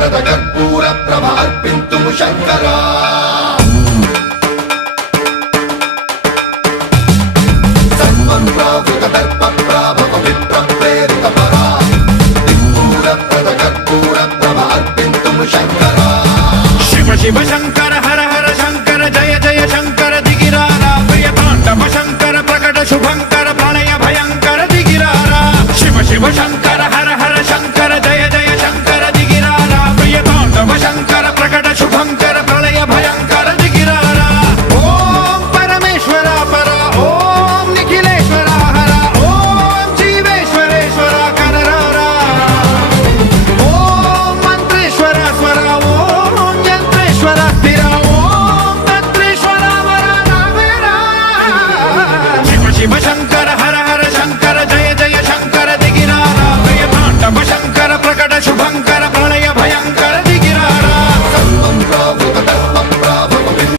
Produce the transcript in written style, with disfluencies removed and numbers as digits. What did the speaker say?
ప్రద కర్పూర ప్రభ అర్పింతుము శంకరా సర్వప్రావృత దర్ప ప్రాభవ విప్ర ప్రేరిత పరా దిక్పూర ప్రద కర్పూర ప్రభ అర్పింతుము శంకరా శివ శివ శంకర